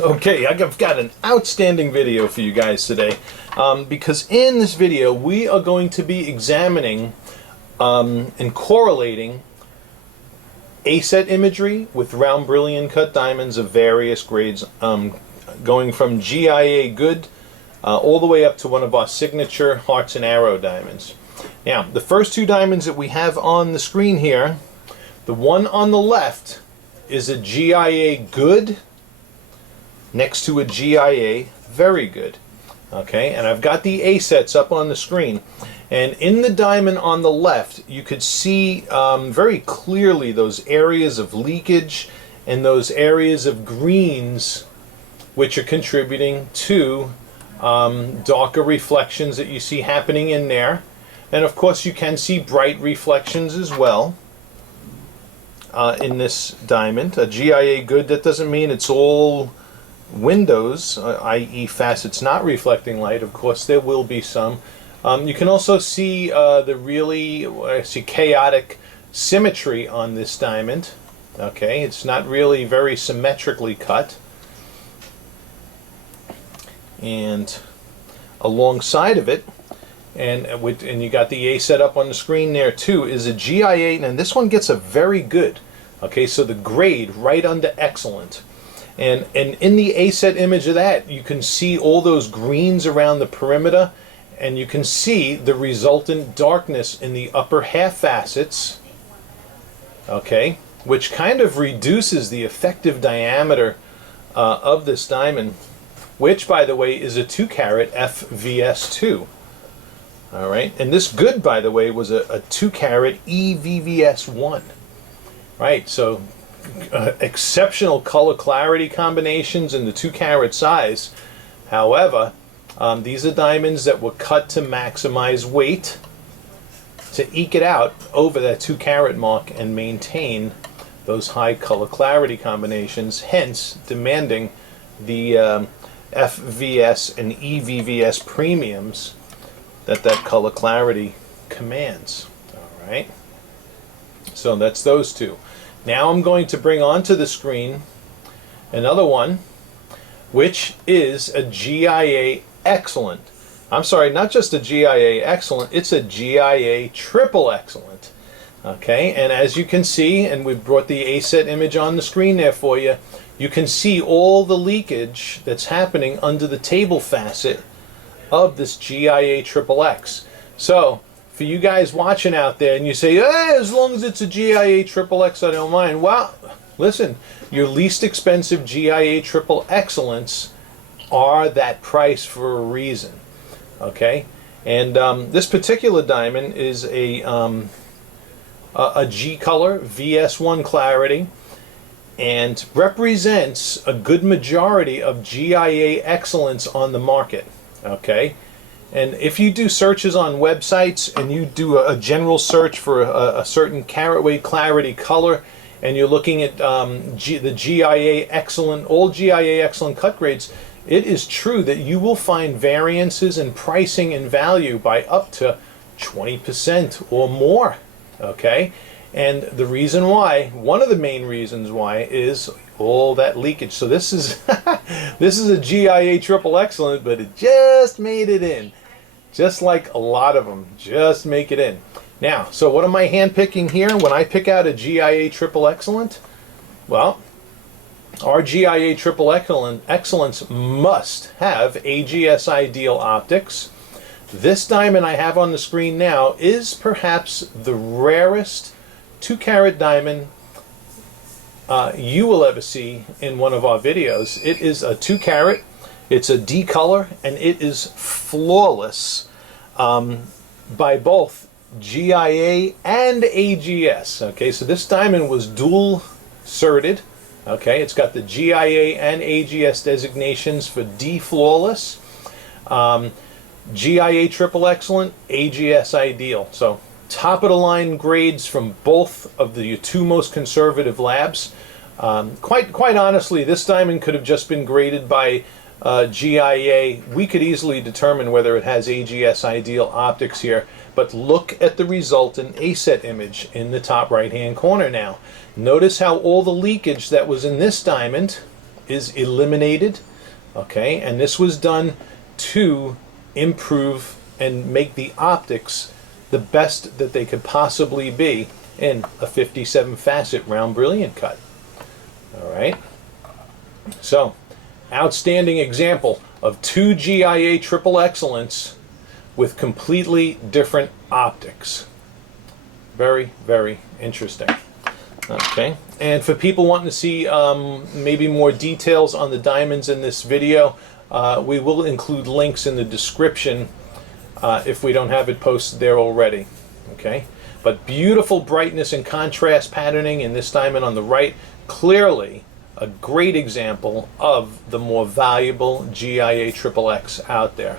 Okay, I've got an outstanding video for you guys today because in this video we are going to be examining and correlating ASET imagery with round brilliant cut diamonds of various grades, going from GIA good all the way up to one of our signature hearts and arrow diamonds. Now, the first two diamonds that we have on the screen here, the one on the left is a GIA good next to a GIA very good. Okay, and I've got the ASETs up on the screen, and in the diamond on the left you could see very clearly those areas of leakage and those areas of greens which are contributing to darker reflections that you see happening in there. And of course you can see bright reflections as well in this diamond. A GIA good, that doesn't mean it's all windows, i.e. facets not reflecting light. Of course there will be some. You can also see the really chaotic symmetry on this diamond. Okay, it's not really very symmetrically cut. And alongside of it, and you got the ASET up on the screen there too, is a GIA, and this one gets a very good. Okay, so the grade right under excellent. And in the ASET image of that, you can see all those greens around the perimeter, and you can see the resultant darkness in the upper half facets, okay, which kind of reduces the effective diameter of this diamond, which, by the way, is a 2-carat FVS2. All right, and this good, by the way, was a 2-carat EVVS1. Right, so exceptional color clarity combinations in the 2-carat size. However, these are diamonds that were cut to maximize weight, to eke it out over that 2-carat mark and maintain those high color clarity combinations, hence demanding the FVS and EVVS premiums that color clarity commands. All right, so that's those two. Now I'm going to bring onto the screen another one, which is a GIA excellent. I'm sorry, not just a GIA excellent, it's a GIA triple excellent. Okay, and as you can see, and we've brought the ASET image on the screen there for you, you can see all the leakage that's happening under the table facet of this GIA triple X. So, for you guys watching out there, and you say, hey, as long as it's a GIA triple X, I don't mind. Well, listen, your least expensive GIA triple excellence are that price for a reason. Okay, and this particular diamond is a G color VS1 clarity, and represents a good majority of GIA excellence on the market. Okay. And if you do searches on websites and you do a general search for a certain carat weight clarity color, and you're looking at the GIA excellent, all GIA excellent cut grades, it is true that you will find variances in pricing and value by up to 20% or more. Okay, and the reason why, one of the main reasons why, is all that leakage. So this is this is a GIA triple excellent, but it just made it in. Just like a lot of them, just make it in. Now, so what am I handpicking here when I pick out a GIA triple excellent? Well, our GIA triple excellence must have AGS ideal optics. This diamond I have on the screen now is perhaps the rarest 2-carat diamond you will ever see in one of our videos. It is a 2-carat. It's a D color, and it is flawless by both GIA and AGS. Okay, so this diamond was dual certed. Okay, it's got the GIA and AGS designations for D flawless, GIA triple excellent, AGS ideal. So top of the line grades from both of the two most conservative labs. Quite honestly, this diamond could have just been graded by GIA. We could easily determine whether it has AGS ideal optics here, but look at the resultant ASET image in the top right hand corner now. Notice how all the leakage that was in this diamond is eliminated. Okay, and this was done to improve and make the optics the best that they could possibly be in a 57 facet round brilliant cut. All right, so outstanding example of two GIA triple excellence with completely different optics. Very, very interesting. Okay, and for people wanting to see maybe more details on the diamonds in this video, we will include links in the description if we don't have it posted there already. Okay, but beautiful brightness and contrast patterning in this diamond on the right. Clearly a great example of the more valuable GIA triple X out there.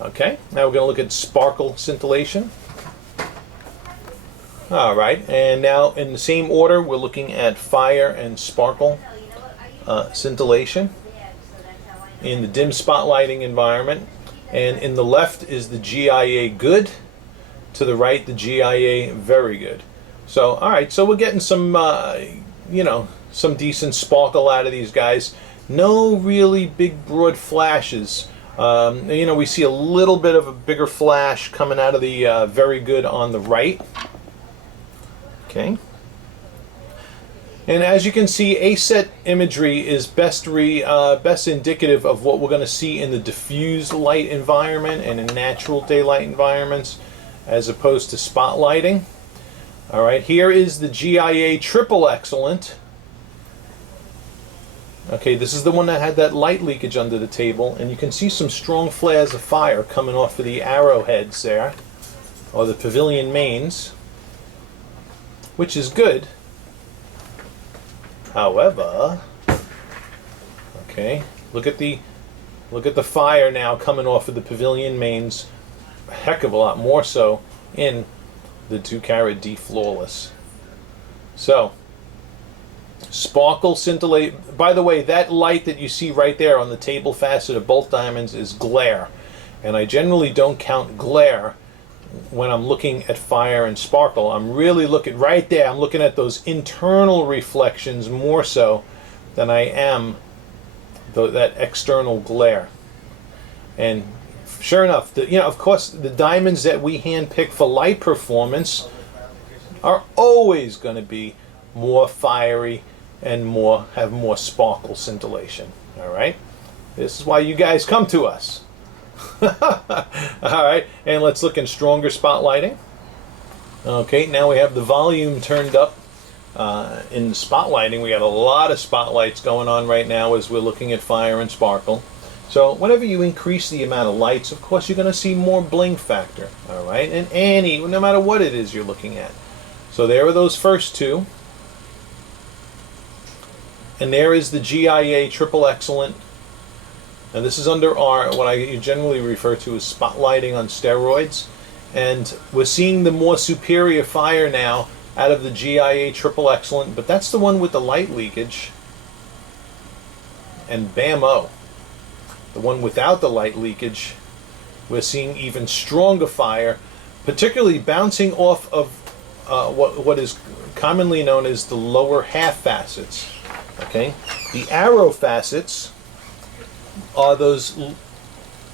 Okay, now we're going to look at sparkle scintillation. All right, and now in the same order, we're looking at fire and sparkle scintillation in the dim spotlighting environment. And in the left is the GIA good, to the right the GIA very good. So, all right, so we're getting some, you know, some decent sparkle out of these guys. No really big broad flashes. You know, we see a little bit of a bigger flash coming out of the very good on the right. Okay. And as you can see, ASET imagery is best indicative of what we're going to see in the diffused light environment and in natural daylight environments, as opposed to spotlighting. All right, here is the GIA triple excellent. Okay, this is the one that had that light leakage under the table, and you can see some strong flares of fire coming off of the arrowheads there, or the pavilion mains, which is good. However, okay, look at the fire now coming off of the pavilion mains, a heck of a lot more so in the 2-carat D flawless. So, sparkle scintillate. By the way, that light that you see right there on the table facet of both diamonds is glare, and I generally don't count glare when I'm looking at fire and sparkle. I'm really looking right there. I'm looking at those internal reflections more so than I am that external glare. And sure enough, you know, of course, the diamonds that we handpick for light performance are always going to be more fiery and have more sparkle scintillation. All right, this is why you guys come to us. All right, and let's look in stronger spotlighting. Okay, now we have the volume turned up in the spotlighting. We got a lot of spotlights going on right now as we're looking at fire and sparkle. So whenever you increase the amount of lights, of course, you're going to see more bling factor. All right, and no matter what it is you're looking at. So there are those first two. And there is the GIA triple excellent. Now this is under what I generally refer to as spotlighting on steroids. And we're seeing the more superior fire now out of the GIA triple excellent, but that's the one with the light leakage. And bam-o, the one without the light leakage, we're seeing even stronger fire, particularly bouncing off of what is commonly known as the lower half facets. Okay, the arrow facets are those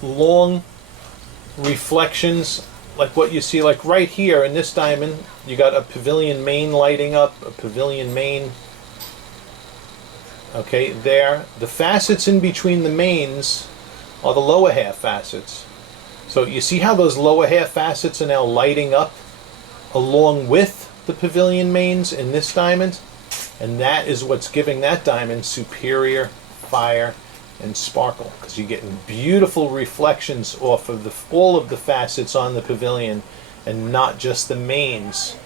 long reflections, like what you see, like right here in this diamond. You got a pavilion main lighting up, a pavilion main. Okay, there. The facets in between the mains are the lower half facets. So you see how those lower half facets are now lighting up along with the pavilion mains in this diamond? And that is what's giving that diamond superior fire and sparkle, because you're getting beautiful reflections off of all of the facets on the pavilion and not just the mains,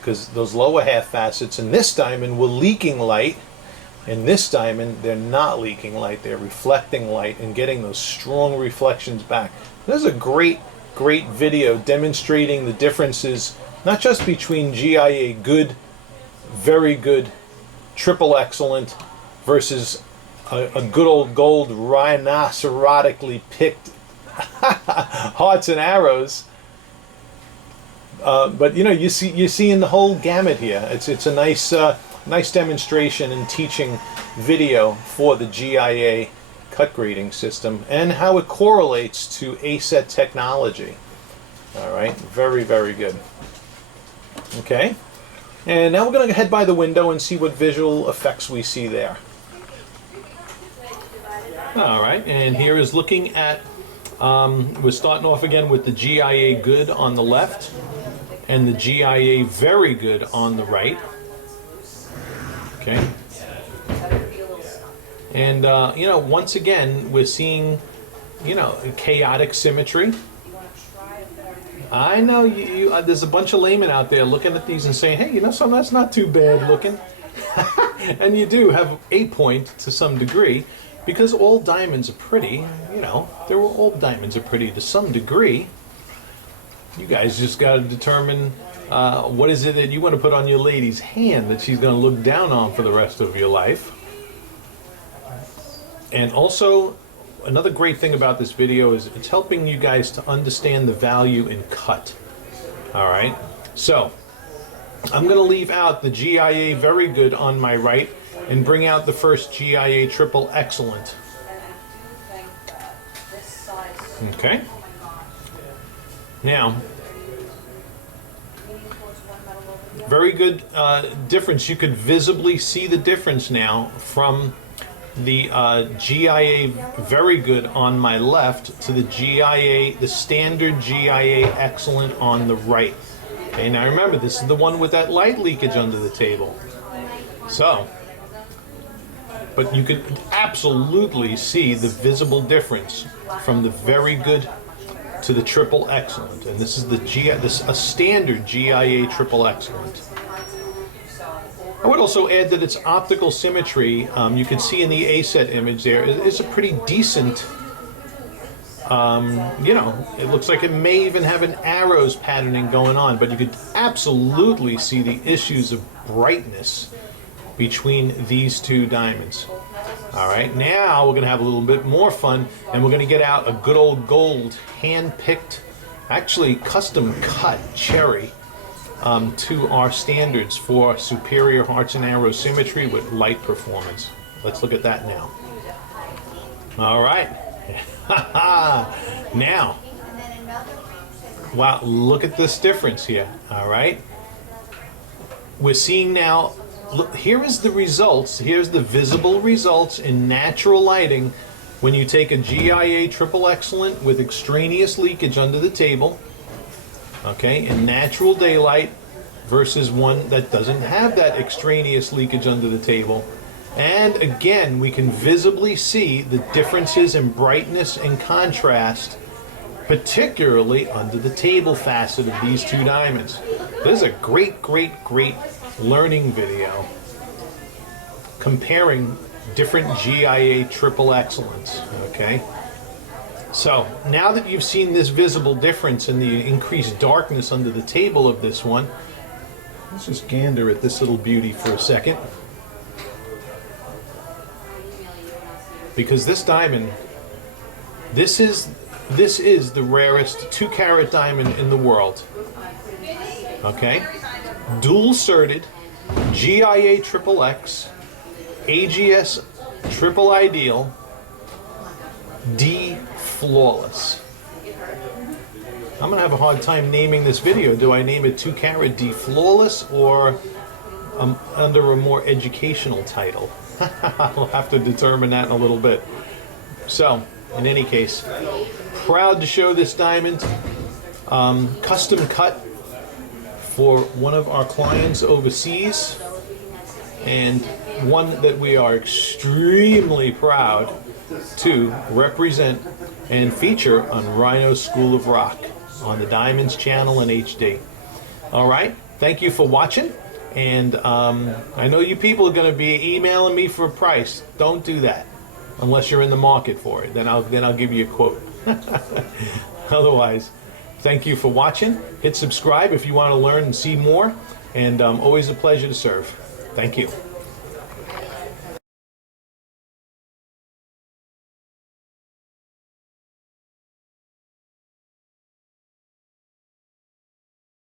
because those lower half facets in this diamond were leaking light. In this diamond, they're not leaking light, they're reflecting light and getting those strong reflections back. There's a great video demonstrating the differences, not just between GIA good, very good, triple excellent versus a good old gold rhinocerotically picked hearts and arrows. But you know, you see in the whole gamut here. It's a nice nice demonstration and teaching video for the GIA cut grading system and how it correlates to ASET technology. All right, very, very good. Okay, and now we're going to head by the window and see what visual effects we see there. All right, and here is looking at, we're starting off again with the GIA good on the left and the GIA very good on the right. Okay. And, you know, once again, we're seeing, you know, chaotic symmetry. I know there's a bunch of laymen out there looking at these and saying, hey, you know something, that's not too bad looking. And you do have a point to some degree, because all diamonds are pretty, you know, all diamonds are pretty to some degree. You guys just got to determine what is it that you want to put on your lady's hand that she's going to look down on for the rest of your life. And also, another great thing about this video is it's helping you guys to understand the value in cut. All right, so I'm going to leave out the GIA very good on my right and bring out the first GIA triple excellent. Okay. Now, very good difference. You could visibly see the difference now from the GIA very good on my left to the GIA, the standard GIA excellent on the right. Okay, now remember, this is the one with that light leakage under the table. So, but you can absolutely see the visible difference from the very good to the triple excellent. And this is the a standard GIA triple excellent. I would also add that its optical symmetry, you can see in the ASET image there, is a pretty decent, you know, it looks like it may even have an arrows patterning going on, but you could absolutely see the issues of brightness between these two diamonds. All right, now we're going to have a little bit more fun, and we're going to get out a good old gold, hand-picked, actually custom-cut cherry to our standards for superior hearts and arrows symmetry with light performance. Let's look at that now. All right. Now, wow, look at this difference here. All right. We're seeing now, look, here is the results. Here's the visible results in natural lighting when you take a GIA triple excellent with extraneous leakage under the table, okay, in natural daylight versus one that doesn't have that extraneous leakage under the table. And again, we can visibly see the differences in brightness and contrast, particularly under the table facet of these two diamonds. This is a great, great, great learning video comparing different GIA triple excellents, okay? So now that you've seen this visible difference in the increased darkness under the table of this one, let's just gander at this little beauty for a second. Because this diamond, this is the rarest 2-carat diamond in the world. Okay? Dual certed, GIA triple X, AGS triple ideal, D flawless. I'm gonna have a hard time naming this video. Do I name it 2-carat D flawless or under a more educational title? I'll have to determine that in a little bit. So, in any case, proud to show this diamond, custom cut for one of our clients overseas, and one that we are extremely proud to represent and feature on Rhino School of Rock on the Diamonds channel in HD. All right, thank you for watching. And I know you people are going to be emailing me for a price. Don't do that unless you're in the market for it. Then I'll give you a quote. Otherwise, thank you for watching. Hit subscribe if you want to learn and see more. And always a pleasure to serve. Thank you.